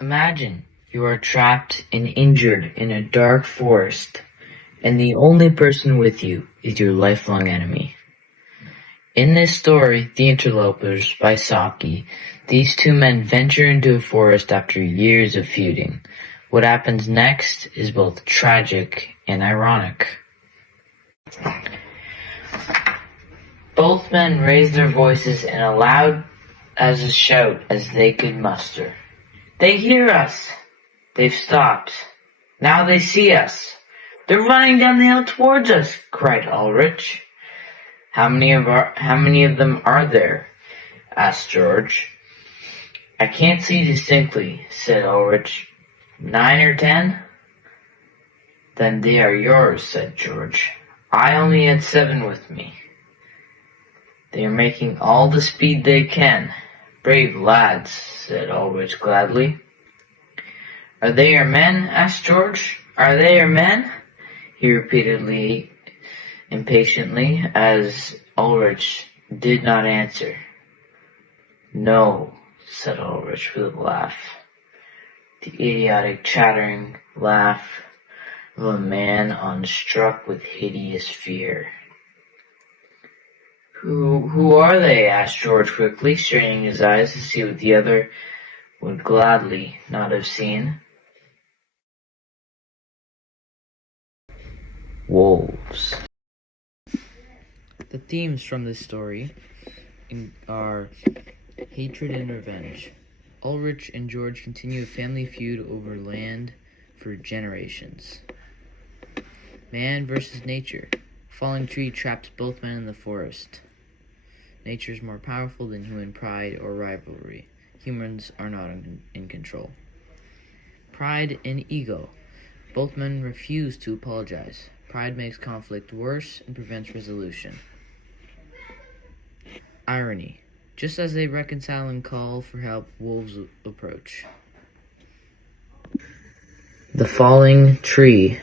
Imagine you are trapped and injured in a dark forest, and the only person with you is your lifelong enemy. In this story, The Interlopers by Saki, these two men venture into a forest after years of feuding. What happens next is both tragic and ironic. Both men raised their voices in as loud as a shout as they could muster. "They hear us! They've stopped. Now they see us. They're running down the hill towards us!" cried Ulrich. How many of them are there?" asked George. "I can't see distinctly," said Ulrich. 9 or 10? "Then they are yours," said George. "I only had 7 with me." "They are making all the speed they can. Brave lads," said Ulrich gladly. "Are they your men?" asked George. "Are they your men?" he repeated impatiently, as Ulrich did not answer. "No," said Ulrich with a laugh. The idiotic, chattering laugh of a man unstruck with hideous fear. Who are they?" asked George quickly, straining his eyes to see what the other would gladly not have seen. Wolves. The themes from this story are hatred and revenge. Ulrich and George continue a family feud over land for generations. Man versus nature. Falling tree traps both men in the forest. Nature is more powerful than human pride or rivalry. Humans are not in control. Pride and ego. Both men refuse to apologize. Pride makes conflict worse and prevents resolution. Irony. Just as they reconcile and call for help, wolves approach. The falling tree.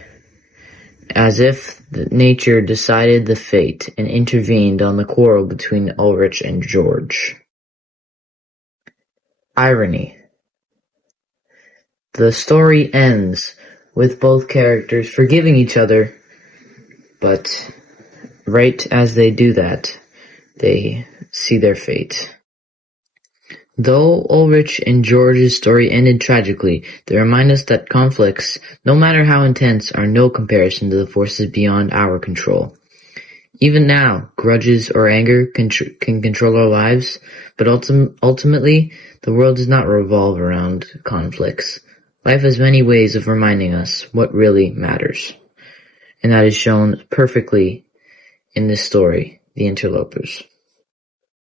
As if nature decided the fate and intervened on the quarrel between Ulrich and George. Irony. The story ends with both characters forgiving each other, but right as they do that, they see their fate. Though Ulrich and George's story ended tragically, they remind us that conflicts, no matter how intense, are no comparison to the forces beyond our control. Even now, grudges or anger can control our lives, but ultimately, the world does not revolve around conflicts. Life has many ways of reminding us what really matters, and that is shown perfectly in this story, The Interlopers.